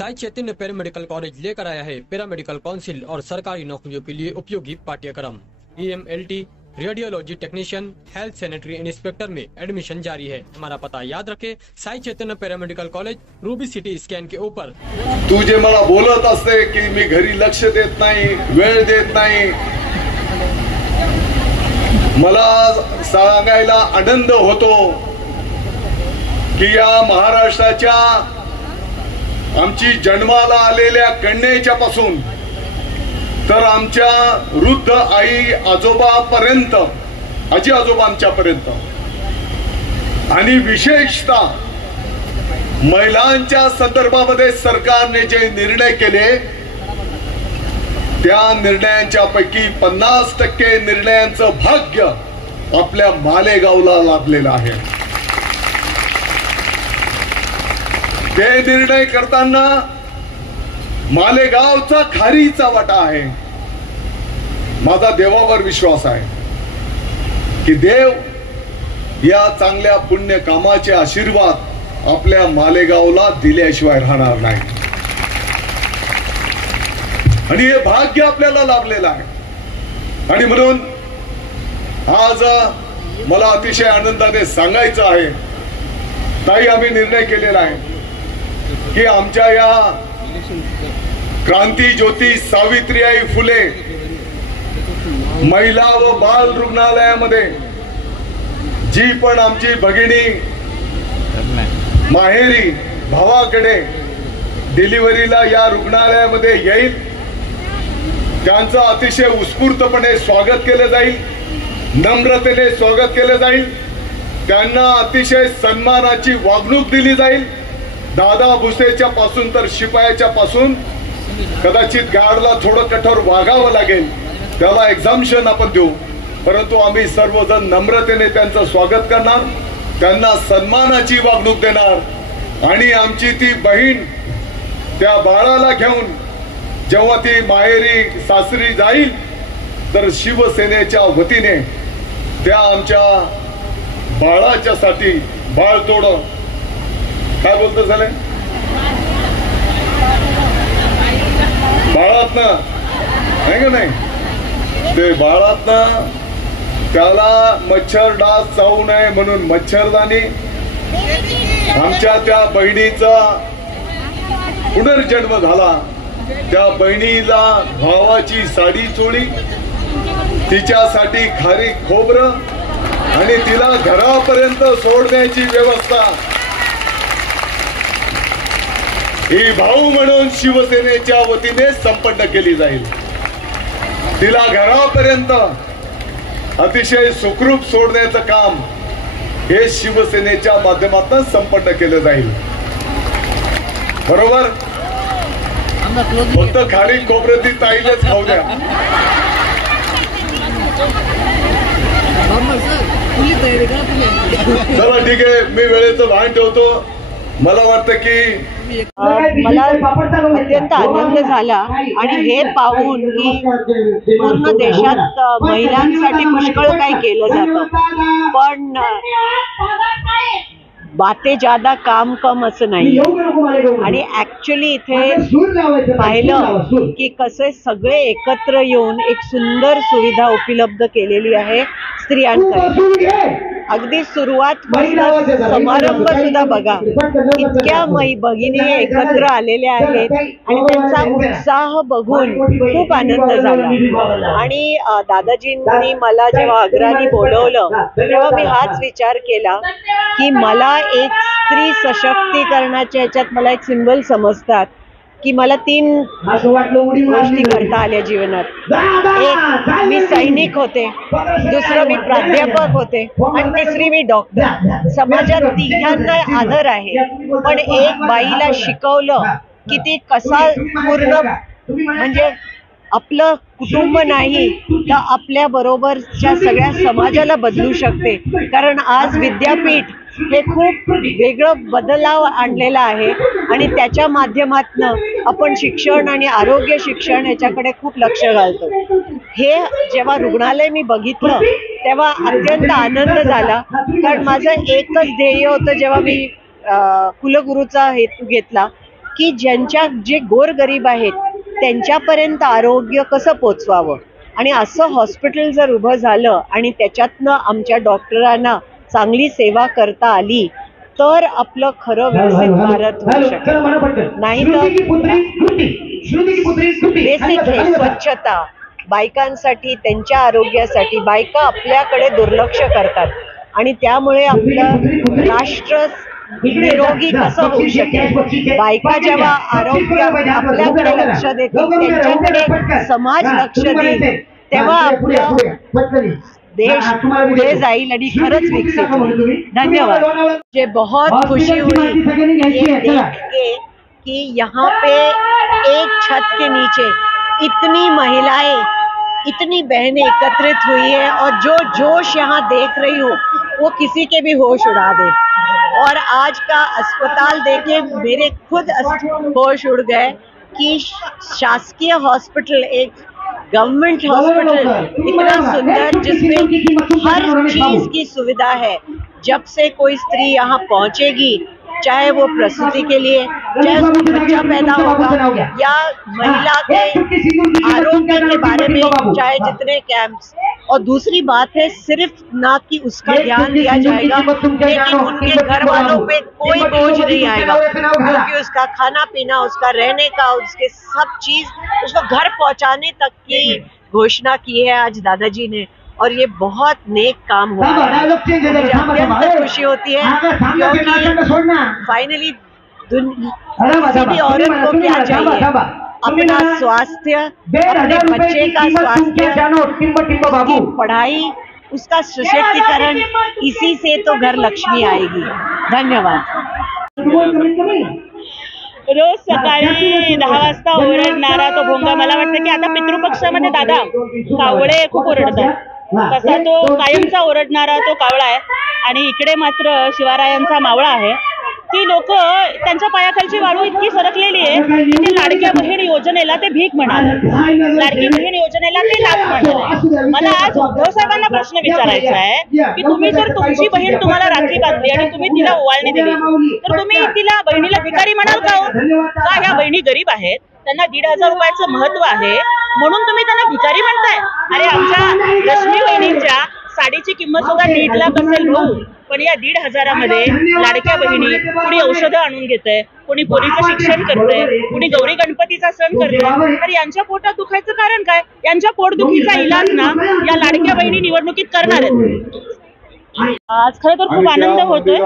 Sai Chaitanya paramedical college लेकर आया है पैरामेडिकल काउंसिल और सरकारी नौकरियों के लिए उपयोगी पाठ्यक्रम। EMLT, radiology technician, health sanitary inspector में एडमिशन जारी है। हमारा पता याद रखें, Sai Chaitanya paramedical college, Ruby City scan के ऊपर। तू जे मला बोलत असते की मी घरी लक्ष देत नाही, वेळ देत नाही, मला सांगायला आनंद होतो की या महाराष्ट्राच्या आमची जन्माला आलेल्या कन्येच्या पासून तर आमच्या वृद्ध आई आजोबापर्यंत, आजी आजोबांच्यापर्यंत आणि विशेषतः महिलांच्या संदर्भामध्ये सरकारने जे निर्णय केले त्या निर्णयांच्या पैकी 50% निर्णयांचं भाग्य आपल्या मालेगावला लाभलेलं आहे। ते निर्णय करताना मालेगावचा खारीचा वाटा आहे। माझा देवावर विश्वास आहे की देव या चांगल्या पुण्य कामाचे आशीर्वाद आपल्या मालेगावला दिल्याशिवाय राहणार नाही आणि हे भाग्य आपल्याला लाभलेलं आहे। आणि म्हणून आज मला अतिशय आनंदाने सांगायचं आहे, ताई, आम्ही निर्णय केलेला आहे की आमच्या या क्रांती ज्योती सावित्रीबाई फुले महिला व बाल रुग्णालयामध्ये जी पण आमची भगिनी माहेरी भावाकडे डिलिव्हरीला या रुग्णालयामध्ये येईल त्यांचं अतिशय उत्स्फूर्तपणे स्वागत केलं जाईल, नम्रतेने स्वागत केलं जाईल, त्यांना अतिशय सन्मानाची वागणूक दिली जाईल। दादा भुसेच्या पासून तर शिपायाच्या पासून कदाचित गार्डला थोडं कठोर वागावं लागेल, त्याला एक्झाम्पशन आपण देऊ, परंतु आम्ही सर्वजण नम्रतेने त्यांचं स्वागत करणार, त्यांना सन्मानाची वागणूक देणार आणि आमची ती बहीण त्या बाळाला घेऊन जेव्हा ती माहेरी सासरी जाईल तर शिवसेनेच्या वतीने त्या आमच्या बाळाच्या साठी बाळ तोड काय बोलतो झाले बाळातनं आहे का नाही, ते बाळातनं त्याला मच्छर डास चावू नये म्हणून मच्छरदाणी, आमच्या त्या बहिणीचा पुनर्जन्म झाला, त्या बहिणीला भावाची साडी चोळी, तिच्यासाठी खारी खोबरं आणि तिला घरापर्यंत सोडण्याची व्यवस्था ही भाऊ म्हणून शिवसेनेच्या वतीने संपन्न केली जाईल। तिला घरापर्यंत अतिशय सुखरूप सोडण्याचं काम हे शिवसेनेच्या माध्यमातून संपन्न केलं जाईल। बरोबर, फक्त खारी खोबरं ती ताईलाच खाऊ द्या। चला ठीक आहे, मी वेळेचं भान ठेवतो। मला वाटतं की मला अत्यंत आनंद झाला आणि हे पाहून की पूर्ण देशात महिलांसाठी पुष्कळ काही केलं जातं, पण बातें ज्यादा काम कम असं नाही। आणि ऍक्च्युली इथे पाहिलं की कसे सगळे एकत्र येऊन एक सुंदर सुविधा उपलब्ध केलेली आहे स्त्रियांसाठी। अगदी सुरुवात समारंभ सुद्धा बघा, इतक्या भगिनी एकत्र आलेल्या आहेत आणि त्यांचा उत्साह बघून खूप आनंद झाला। आणि दादाजींनी मला जेव्हा अग्रानी बोलवलं तेव्हा मी हाच विचार केला की मला एक स्त्री सशक्तीकरणाच्या याच्यात मला एक सिंबल समजतात की मला 3 गोष्टी करता आल्या जीवनात। एक, मी सैनिक होते, दुसरं मी प्राध्यापक होते आणि तिसरी मी डॉक्टर। समाजात तिघांना आदर आहे, पण एक बाईला शिकवलं की ती कसा पूर्ण म्हणजे आपलं कुटुंब नाही तर आपल्या बरोबरच्या सगळ्या समाजाला बदलू शकते। कारण आज विद्यापीठ हे खूप वेगळं बदलाव आणलेलं आहे आणि त्याच्या माध्यमातून आपण शिक्षण आणि आरोग्य शिक्षण याच्याकडे खूप लक्ष घालतो। हे जेव्हा रुग्णालय मी बघितलं तेव्हा अत्यंत आनंद झाला, कारण माझं एकच ध्येय होतं जेव्हा मी कुलगुरूचा हेतू घेतला की ज्यांच्या जे गोरगरीब आहेत त्यांच्यापर्यंत आरोग्य कसं पोचवावं, आणि असं हॉस्पिटल जर उभं झालं आणि त्याच्यातनं आमच्या डॉक्टरांना चांगली सेवा करता आली तर आपलं खरं विकसित भारत होऊ शकेल. नाही तर बेसिक हे स्वच्छता बायकांसाठी, त्यांच्या आरोग्यासाठी बायका आपल्याकडे दुर्लक्ष करतात आणि त्यामुळे आपलं राष्ट्र निरोगी कसं होऊ शकेल. बायका जेव्हा आरोग्य आपल्याकडे लक्ष देतील, त्यांच्याकडे समाज लक्ष देईल, तेव्हा आपलं देश पुढे जाईल आणि खरंच विकसित होईल. धन्यवाद. मुझे बहुत खुशी हुई ये देख के कि यहाँ पे एक छत के नीचे इतनी महिलाएं, इतनी बहनें एकत्रित हुई है और जो जोश यहाँ देख रही हूँ वो किसी के भी होश उड़ा दे. और आज का अस्पताल देखे मेरे खुद होश उड़ गए कि शासकीय हॉस्पिटल, एक गवर्नमेंट हॉस्पिटल इतना सुंदर जिसमें हर चीज की सुविधा है. जब से कोई स्त्री यहाँ पहुँचेगी, चाहे वो प्रसूति के लिए, चाहे उसका बच्चा पैदा होगा या महिला के आरोग्य के बारे में, चाहे जितने कैंप्स, और दूसरी बात है सिर्फ ना कि उसका ध्यान दिया जाएगा लेकिन उनके घर वालों पे कोई बोझ नहीं आएगा, क्योंकि उसका खाना पीना, उसका रहने का, उसके सब चीज उसको घर पहुंचाने तक की घोषणा की है आज दादाजी ने. और ये बहुत नेक काम हुआ है. मुझे अत्यंत खुशी होती है क्योंकि फाइनली किसी भी औरत को क्या चाहिए, अपना स्वास्थ्य, अपने बच्चे का स्वास्थ्य, उसकी पढ़ाई, उसका सशक्तिकरण, इसी से तो घर लक्ष्मी आएगी. धन्यवाद. रोज सकाळी 10 वाजता ओरडणारा तो भोंगा, मला वाटतं की आता पितृपक्षामध्ये दादा कावळे खूप ओरडतात, तसा तो कायमचा ओरडणारा तो कावळा आहे. आणि इकडे मात्र शिवारायांचा मावळा आहे. ती लोक त्यांच्या पायाखालची वाळू इतकी सरकलेली आहे की ते लाडक्या बहीण योजनेला ते भीक म्हणाले, लाडकी बहीण योजनेला ते लाभ म्हणाले. मला आज उद्धव साहेबांना प्रश्न विचारायचा आहे की तुम्ही जर तुमची बहीण तुम्हाला राखी बांधली आणि तुम्ही तिला ओवाळणी दिली तर तुम्ही तिला बहिणीला भिकारी म्हणाल का? का ह्या बहिणी गरीब आहेत, त्यांना 1,500 रुपयाचं महत्व आहे म्हणून तुम्ही त्यांना भिकारी म्हणताय? अरे आमच्या रश्मी बहिणींच्या साडीची किंमत सुद्धा 1.5 लाख असेल भाऊ, पण या 1,500 मध्ये लाडक्या बहिणी कुणी औषधं आणून घेतंय, कुणी पोरीचं शिक्षण करतंय, कुणी गौरी गणपतीचा सण करतंय. तर यांच्या पोटात दुखायचं कारण काय? यांच्या पोटदुखीचा इलाज ना या लाडक्या बहिणी निवडणुकीत करणार आहेत. आज खरं तर खूप आनंद होतोय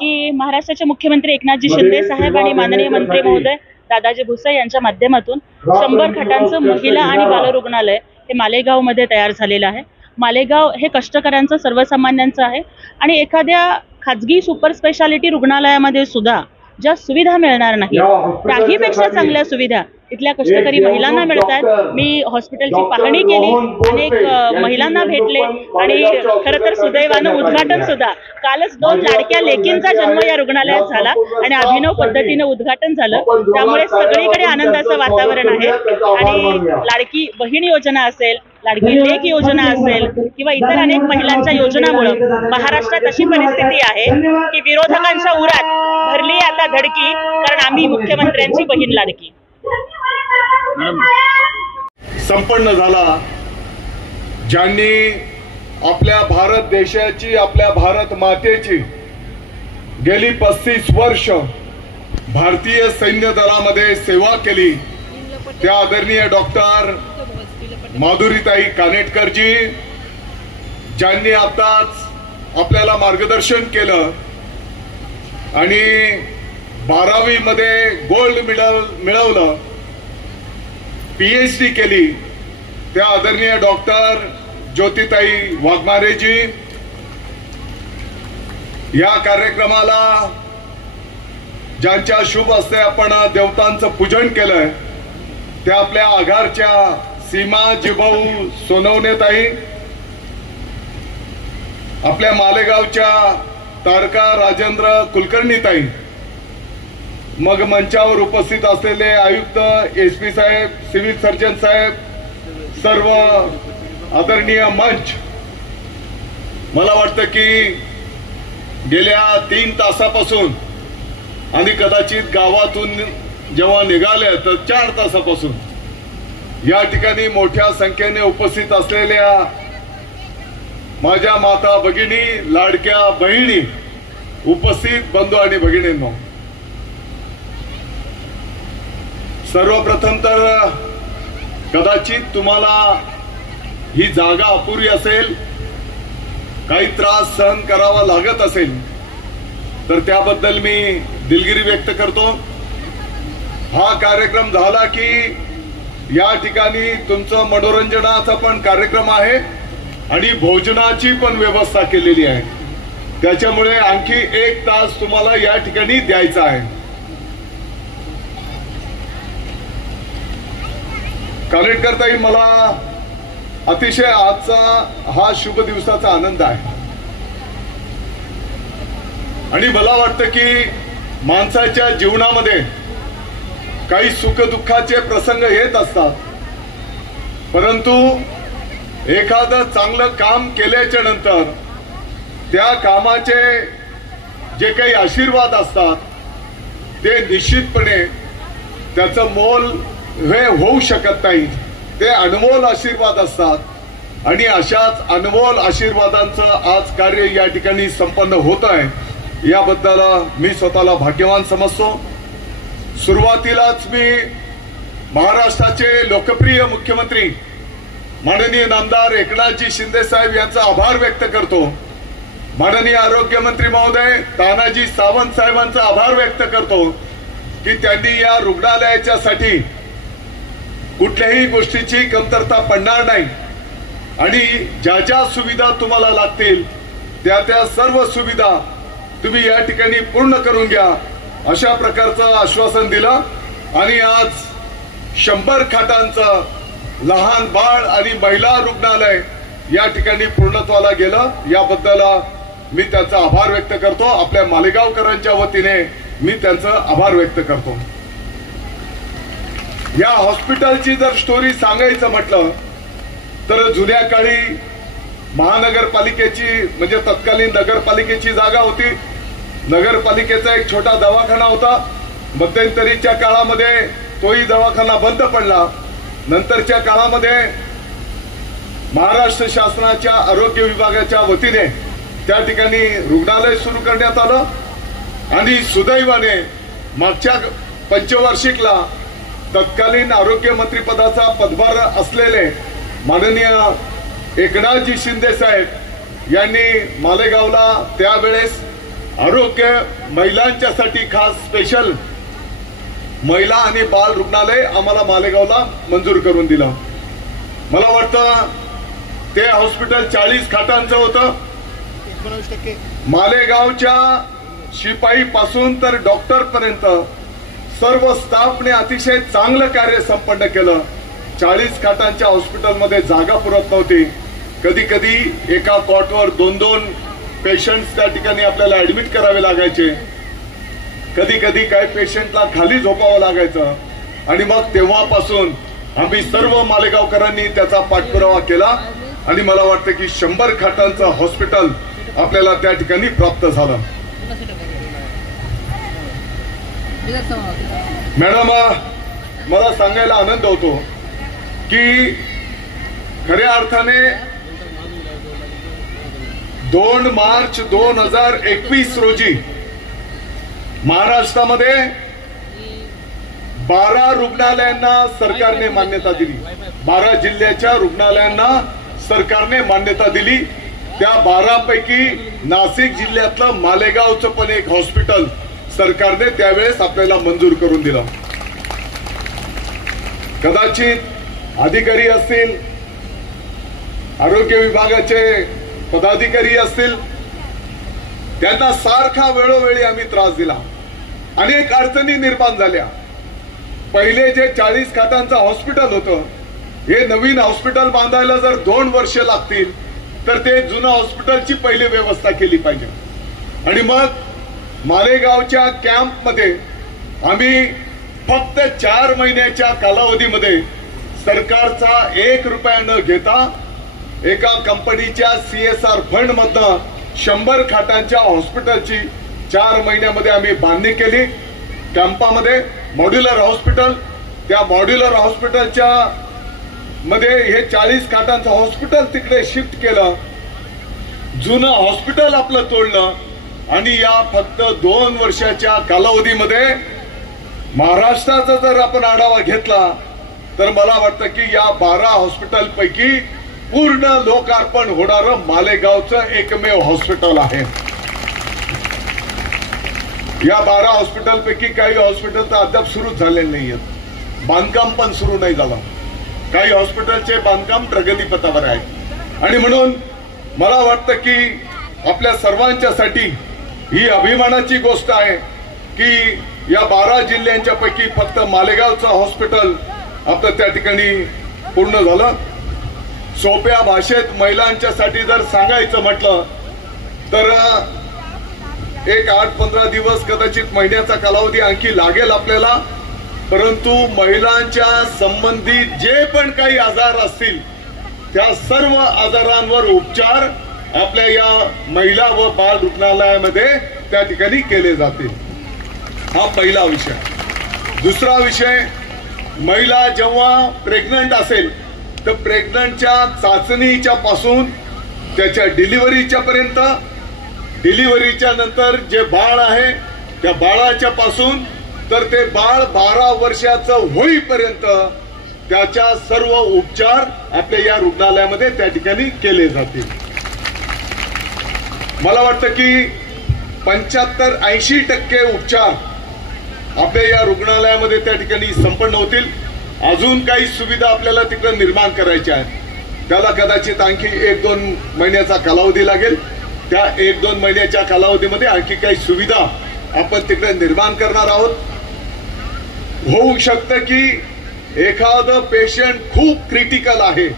की महाराष्ट्राचे मुख्यमंत्री एकनाथजी शिंदे साहेब आणि माननीय मंत्री महोदय दादाजी भुसे यांच्या माध्यमातून 100 खाटांचं महिला आणि बाल रुग्णालय हे मालेगाव मध्ये तयार झालेलं आहे. मालेगाव हे कष्टकऱ्यांचं, सर्वसामान्यांचं आहे आणि एखाद्या खाजगी सुपर स्पेशालिटी रुग्णालयामध्ये सुद्धा ज्या सुविधा मिळणार नाही त्याहीपेक्षा चांगल्या सुविधा इथल्या कष्टकरी महिलांना मिळत आहेत. मी हॉस्पिटलची पाहणी केली, अनेक महिलांना भेटले आणि खरं तर सुदैवानं उद्घाटन सुद्धा कालच 2 लाडक्या लेकींचा जन्म या रुग्णालयात झाला आणि अभिनव पद्धतीने उद्घाटन झालं. त्यामुळे सगळीकडे आनंदाचं वातावरण आहे. आणि लाडकी बहीण योजना असेल, लाडकी लेक योजना असेल किंवा इतर अनेक महिलांच्या योजनांमुळे महाराष्ट्रात अशी परिस्थिती आहे की विरोधकांच्या उरात भरली आता धडकी, कारण आम्ही मुख्यमंत्र्यांची बहीण लाडकी. संपन्न झाला ज्यांनी आपल्या भारत देशाची, आपल्या भारत मातेची गेली 35 वर्ष भारतीय सैन्य दलामध्ये सेवा केली त्या आदरणीय डॉक्टर माधुरीताई कानेटकरजी, ज्यांनी आताच आपल्याला मार्गदर्शन केलं आणि 12वी मध्ये गोल्ड मेडल मिळवलं, PhD केली त्या आदरणीय डॉक्टर ज्योतिताई वाघमारेजी. या कार्यक्रमाला ज्यांच्या शुभ हस्ते आपण देवतांचं पूजन केलंय त्या आपल्या आघारच्या सीमा जिभाऊ सोनवणेताई, आपल्या मालेगावच्या तारका राजेंद्र कुलकर्णीताई, मग मंचावर उपस्थित असलेले आयुक्त, SP साहेब, सिव्हिल सर्जन साहेब, सर्व आदरणीय मंच. मला वाटतं की गेल्या 3 तासापासून आणि कदाचित गावातून जेव्हा निघाले तर 4 तासापासून या ठिकाणी मोठ्या संख्येने उपस्थित असलेल्या माझ्या माता भगिनी, लाडक्या बहिणी, उपस्थित बंधू आणि भगिनींनो, सर्वप्रथम तर कदाचित तुम्हाला ही जागा अपुरी असेल, काही त्रास सहन करावा लागत असेल, तर त्याबद्दल मी दिलगिरी व्यक्त करतो. हा कार्यक्रम झाला की या ठिकाणी तुमचं मनोरंजनाचा पण कार्यक्रम आहे आणि भोजनाची पण व्यवस्था केलेली आहे. त्याच्यामुळे आणखी 1 तास तुम्हाला या ठिकाणी द्यायचा आहे. कार्यकर्ताही मला अतिशय आजचा हा शुभ दिवसाचा आनंद आहे आणि मला वाटतं की माणसाच्या जीवनामध्ये काही सुखदुःखाचे प्रसंग येत असतात, परंतु एखादं चांगलं काम केल्याच्या नंतर त्या कामाचे जे काही आशीर्वाद असतात ते निश्चितपणे त्याचं मोल हे होऊ शकत नाही. ते अनमोल आशीर्वाद असतात आणि अशाच अनमोल आशीर्वादांचं आज कार्य या ठिकाणी संपन्न होत आहे. याबद्दल मी स्वतःला भाग्यवान समजतो. सुरुवातीलाच मी महाराष्ट्राचे लोकप्रिय मुख्यमंत्री माननीय नामदार एकनाथजी शिंदे साहेब यांचा आभार व्यक्त करतो. माननीय आरोग्य मंत्री महोदय तानाजी सावंत साहेबांचा आभार व्यक्त करतो की त्यांनी या रुग्णालयाच्यासाठी कुठल्याही गोष्टीची कमतरता पडणार नाही आणि ज्या ज्या सुविधा तुम्हाला लागतील त्या सर्व सुविधा तुम्ही या ठिकाणी पूर्ण करून घ्या अशा प्रकारचं आश्वासन दिलं आणि आज 100 खाटांचं लहान बाळ आणि महिला रुग्णालय या ठिकाणी पूर्णत्वाला गेलं. याबद्दल मी त्यांचा आभार व्यक्त करतो. आपल्या मालेगावकरांच्या वतीने मी त्यांचा आभार व्यक्त करतो. या हॉस्पिटलची जर स्टोरी सांगायचं म्हटलं तर जुन्या काळी महानगरपालिकेची म्हणजे तत्कालीन नगरपालिकेची जागा होती. नगरपालिकेचा एक छोटा दवाखाना होता. मध्यंतरीच्या काळामध्ये तोही दवाखाना बंद पडला. नंतरच्या काळामध्ये महाराष्ट्र शासनाच्या आरोग्य विभागाच्या वतीने त्या ठिकाणी रुग्णालय सुरू करण्यात आलं आणि सुदैवाने मागच्या पंचवार्षिकला तत्कालीन आरोग्य मंत्रिपदाचा पदभार असलेले माननीय एकनाथजी शिंदे साहेब यांनी मालेगावला त्यावेळेस आरोग्य महिलांच्यासाठी खास स्पेशल महिला आणि बाल रुग्णालय आम्हाला मालेगावला मंजूर करून दिलं. मला वाटतं ते हॉस्पिटल 40 खाटांचं होतं. मालेगावच्या शिपाई पासून तर डॉक्टर पर्यंत सर्व स्टाफने अतिशय चांगलं कार्य संपन्न केलं. 40 खाटांच्या हॉस्पिटलमध्ये जागा पुरत नव्हती. कधी कधी एका कॉटवर 2-2 पेशंट्स त्या ठिकाणी आपल्याला ऍडमिट करावे लागायचे. कधी कधी काही पेशंटला खाली झोपावं लागायचं आणि मग तेव्हापासून आम्ही सर्व मालेगावकरांनी त्याचा पाठपुरावा केला आणि मला वाटतं की 100 खाटांचं हॉस्पिटल आपल्याला त्या ठिकाणी प्राप्त झालं. मॅडम, मला सांगायला आनंद होतो की खऱ्या अर्थाने 2 मार्च 2021 रोजी महाराष्ट्रामध्ये 12 रुग्णालयांना सरकारने मान्यता दिली. 12 जिल्ह्याच्या रुग्णालयांना सरकारने मान्यता दिली. त्या 12 पैकी नाशिक जिल्ह्यातलं मालेगावचं पण एक हॉस्पिटल सरकारने त्यावेळेस आपल्याला मंजूर करून दिलं. कदाचित अधिकारी असतील, आरोग्य विभागाचे पदाधिकारी असतील, त्यांना सारखा वेळोवेळी आम्ही त्रास दिला. अनेक अडचणी निर्माण झाल्या. पहिले जे 40 खाटांचं हॉस्पिटल होतं, हे नवीन हॉस्पिटल बांधायला जर 2 वर्ष लागतील तर ते जुनं हॉस्पिटलची पहिली व्यवस्था केली पाहिजे. आणि मग मालेगावच्या कॅम्पमध्ये आम्ही फक्त 4 महिन्याच्या कालावधीमध्ये सरकारचा 1 रुपया न घेता एका कंपनीच्या CSR फंड मधनं 100 खाटांच्या हॉस्पिटलची 4 महिन्यामध्ये आम्ही बांधणी केली कॅम्पामध्ये मॉड्युलर हॉस्पिटल, त्या मॉड्युलर हॉस्पिटलच्या मध्ये हे 40 खाटांचं हॉस्पिटल तिकडे शिफ्ट केलं, जुनं हॉस्पिटल आपलं तोडलं आणि या फक्त 2 वर्षाच्या कालावधीमध्ये महाराष्ट्राचा जर आपण आढावा घेतला तर मला वाटतं की या 12 हॉस्पिटल पैकी पूर्ण लोकार्पण होणारं मालेगावचं एकमेव हॉस्पिटल आहे. या 12 हॉस्पिटल पैकी काही हॉस्पिटल तर अद्याप सुरूच झालेले नाहीयेत, बांधकाम पण सुरू नाही झालं. काही हॉस्पिटलचे बांधकाम प्रगतीपथावर आहे आणि म्हणून मला वाटतं की आपल्या सर्वांच्यासाठी ही अभिमानाची गोष्ट आहे की या 12 जिल्ह्यांच्या पैकी फक्त मालेगावचं हॉस्पिटल आपलं त्या ठिकाणी पूर्ण झालं. सोप्या भाषेत महिलांच्यासाठी जर सांगायचं म्हटलं तर एक 8-15 दिवस कदाचित महिन्याचा कालावधी आणखी लागेल आपल्याला, परंतु महिलांच्या संबंधित जे पण काही आजार असतील त्या सर्व आजारांवर उपचार आपल्या या महिला व बाल रुग्णालयामध्ये त्या ठिकाणी केले जातील. हा पहिला विषय. दुसरा विषय, महिला जेव्हा प्रेग्नंट असेल तर प्रेग्नंटच्या चाचणीच्या पासून त्याच्या डिलिव्हरीच्या पर्यंत, डिलिव्हरीच्या नंतर जे बाळ आहे त्या बाळाच्या पासून तर ते बाळ 12 वर्षाचं होईपर्यंत त्याच्या सर्व उपचार आपल्या या रुग्णालयामध्ये त्या ठिकाणी केले जातील. मला वाटतं की 75-80% उपचार आपल्या या रुग्णालयामध्ये त्या ठिकाणी संपन्न होतील. अजून काही सुविधा आपल्याला तिकडे निर्माण करायच्या आहेत, त्याला कदाचित आणखी 1-2 महिन्याचा कालावधी लागेल. त्या 1-2 महिन्याच्या कालावधीमध्ये आणखी काही सुविधा आपण तिकडे निर्माण करणार आहोत. होऊ शकतं की एखादं पेशंट खूप क्रिटिकल आहे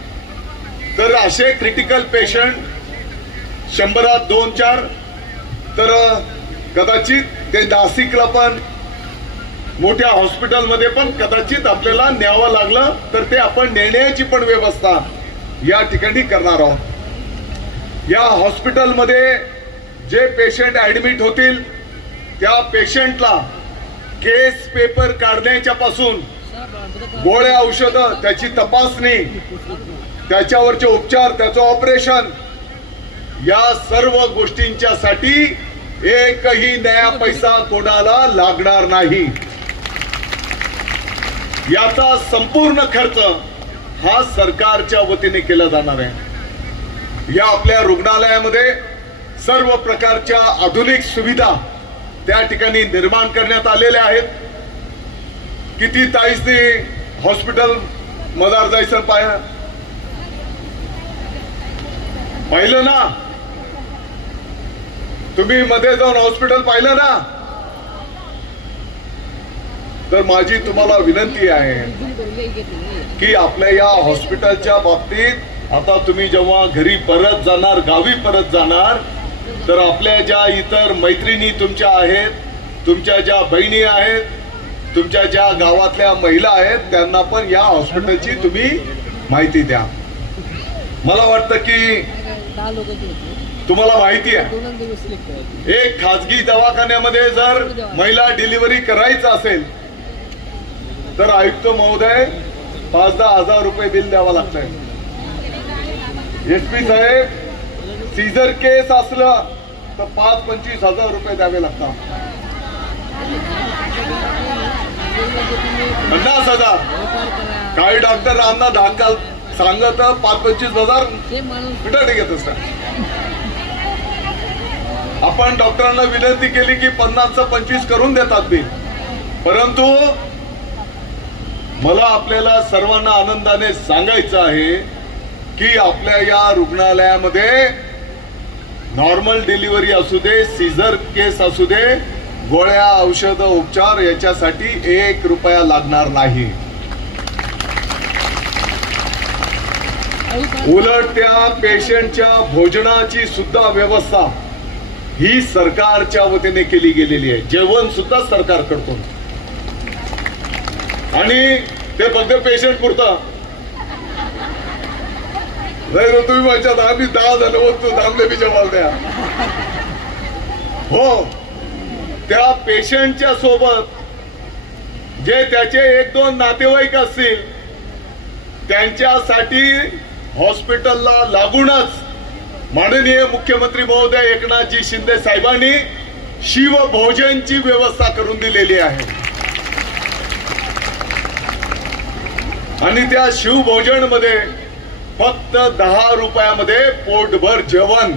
तर असे क्रिटिकल पेशंट 100त 2-4 तर कदाचित ते नाशिकला पण मोठ्या हॉस्पिटलमध्ये पण कदाचित आपल्याला न्यावं लागलं तर ते आपण नेण्याची पण व्यवस्था या ठिकाणी करणार आहोत. या हॉस्पिटलमध्ये जे पेशंट ऍडमिट होतील त्या पेशंटला केस पेपर काढण्याच्या पासून गोळ्या औषधं, त्याची तपासणी, त्याच्यावरचे उपचार, त्याचं ऑपरेशन, या सर्व गोष्टींच्या साठी एकही नया पैसा कोणाला लागणार नाही. याचा संपूर्ण खर्च हा सरकारच्या वतीने केला जाणार आहे. या आपल्या रुग्णालयामध्ये सर्व प्रकारच्या आधुनिक सुविधा त्या ठिकाणी निर्माण करण्यात आलेल्या आहेत. किती ताईसनी हॉस्पिटल मदार जायचं पाहिलं ना तुम्ही, मध्ये जाऊन हॉस्पिटल पाहिलं ना, तर माझी तुम्हाला विनंती आहे की आपल्या या हॉस्पिटलच्या बाबतीत आता तुम्ही जेव्हा घरी परत जाणार, गावी परत जाणार, तर आपल्या ज्या इतर मैत्रिणी तुमच्या आहेत, तुमच्या ज्या बहिणी आहेत, तुमच्या ज्या गावातल्या महिला आहेत, त्यांना पण या हॉस्पिटलची तुम्ही माहिती द्या. मला वाटतं की तुम्हाला माहिती आहे एक खाजगी दवाखान्यामध्ये जर महिला डिलिव्हरी करायचं असेल तर आयुक्त महोदय 5-10 हजार रुपये बिल द्यावं लागतंय. SP साहेब सीझर केस असलं तर 5-25 हजार रुपये द्यावे लागतात. 50,000. काही डॉक्टरांना धाकाल सांगत 5-25 हजार कुठे घेत असतात. आपण डॉक्टरांना विनंती केली की 50चं 25 करून देतात बिल. परंतु मला आपल्याला सर्वांना आनंदाने सांगायचं आहे की आपल्या या रुग्णालयामध्ये नॉर्मल डिलिव्हरी असू दे, सीझर केस असू दे, गोळ्या, औषध, उपचार याच्यासाठी 1 रुपया लागणार नाही. उलट त्या पेशंटच्या भोजनाची सुद्धा व्यवस्था ही सरकारच्या वतीने केली गेलेली आहे. जेवण सुद्धा सरकार करतो आणि ते फक्त पेशंट पुरतं. तुम्ही म्हणतात आम्ही 10 जण होतो, थांबले बी जमाल द्या. हो, त्या पेशंटच्या सोबत जे त्याचे 1-2 नातेवाईक असतील त्यांच्यासाठी हॉस्पिटलला लागूनच माननीय मुख्यमंत्री महोदय एकनाथजी शिंदे साहेबांनी शिवभोजनची व्यवस्था करून दिलेली आहे आणि त्या शिवभोजन मध्ये फक्त 10 रुपयामध्ये पोटभर जेवण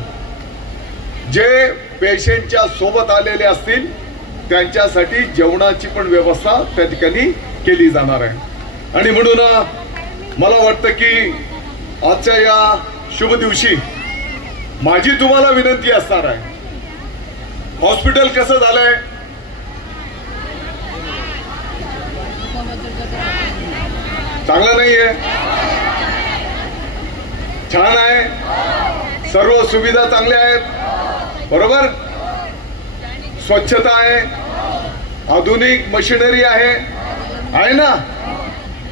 जे पेशंटच्या सोबत आलेले असतील त्यांच्यासाठी जेवणाची पण व्यवस्था त्या ठिकाणी केली जाणार आहे। आणि म्हणून मला वाटतं की आजच्या या शुभ दिवशी माझी तुम्हाला विनंती असणार आहे, हॉस्पिटल कसं झालंय, चांगलं नाहीये, छान आहे, सर्व सुविधा चांगल्या आहेत, बरोबर, स्वच्छता आहे, आधुनिक मशिनरी आहे ना।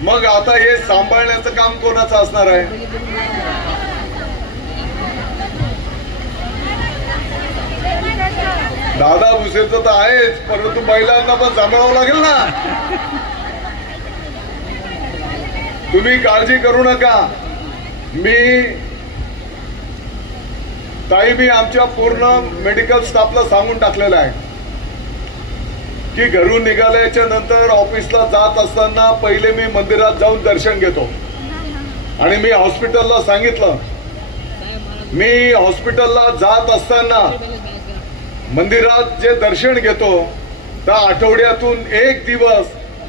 मग आता हे सांभाळण्याचं काम कोणाचं असणार आहे? दादा भुसेचं तर आहेच, परंतु महिलांना पण सांभाळावं लागेल ना। तुम्ही काळजी करू नका, मी आमच्या पूर्ण मेडिकल स्टाफला सांगून टाकलेलं आहे की घरून निघाल्याच्या नंतर ऑफिसला जात असताना पहिले मी मंदिरात जाऊन दर्शन घेतो। आणि मी हॉस्पिटलला सांगितलं, मी हॉस्पिटलला जात असताना मंदिरात जे दर्शन घेतो त्या आठवड्यातून 1 दिवस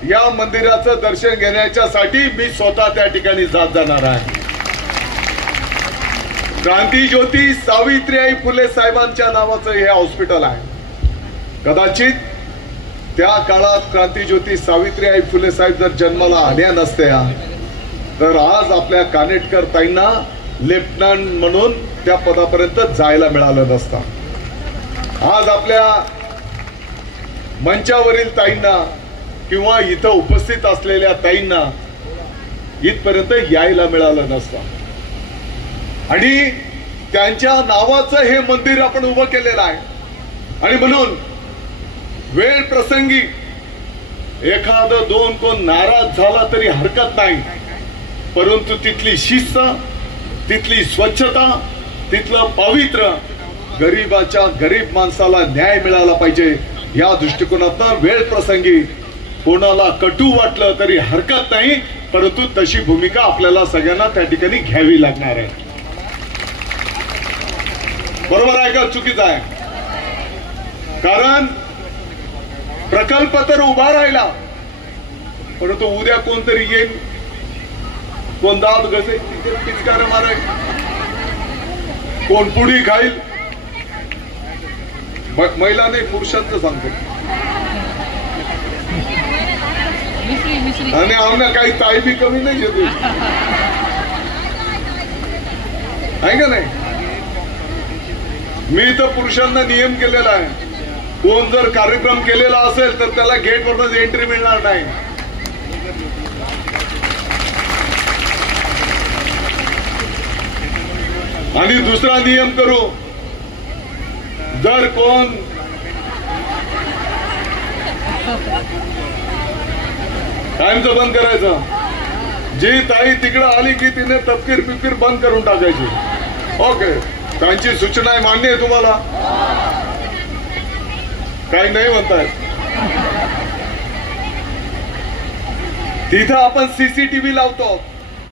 या मंदिराचं दर्शन घेण्यासाठी मी स्वतः त्या ठिकाणी जाणार आहे। क्रांतीज्योती सावित्रीबाई फुले साहेबांच्या नावाचं हे हॉस्पिटल आहे। कदाचित त्या काळात क्रांतीज्योती सावित्रीबाई फुले साहेब जर जन्माला आल्या नसत्या तर आज आपल्या कानेटकर ताईंना लेफ्टनंट म्हणून त्या पदापर्यंत जायला मिळालं नसतं। आज आपल्या मंचावरील ताईंना किंवा इथं उपस्थित असलेल्या ताईंना इथपर्यंत यायला मिळालं नसतं। आणि त्यांच्या नावाचं हे मंदिर आपण उभं केलेलं आहे। आणि म्हणून वेळ प्रसंगी एखादं 2 कोण नाराज झाला तरी हरकत नाही, परंतु तिथली शिस्त, तिथली स्वच्छता, तिथलं पावित्र्य, गरीबाच्या गरीब माणसाला न्याय मिळाला पाहिजे या दृष्टिकोनातून वेळ प्रसंगी कोणाला कटू वाटलं तरी हरकत नाही, परंतु तशी भूमिका आपल्याला सगळ्यांना त्या ठिकाणी घ्यावी लागणार आहे। बरोबर आहे का चुकीचं आहे? कारण प्रकल्प तर उभा राहिला, परंतु उद्या कोणतरी येईल, कोण दाद घसे पिचकार मारेल, कोण पुडी खाईल, महिला नाही पुरुषांचं सांगतो। आणि आम्हाला काही ताई बी कमी नाही येते आहे का नाही? मी तर पुरुषांना नियम केलेला आहे, कोण जर कार्यक्रम केलेला असेल तर त्याला गेटवरच एंट्री मिळणार नाही। आणि दुसरा नियम करू, जर कोण टाइमचं बंद करायचं, जी ताई तिकडे आली की तिने तपकीर पिपकीर बंद करून टाकायची। ओके, त्यांची सूचना आहे, मान्य आहे तुम्हाला? काही नाही म्हणताय? तिथं आपण CCTV लावतो,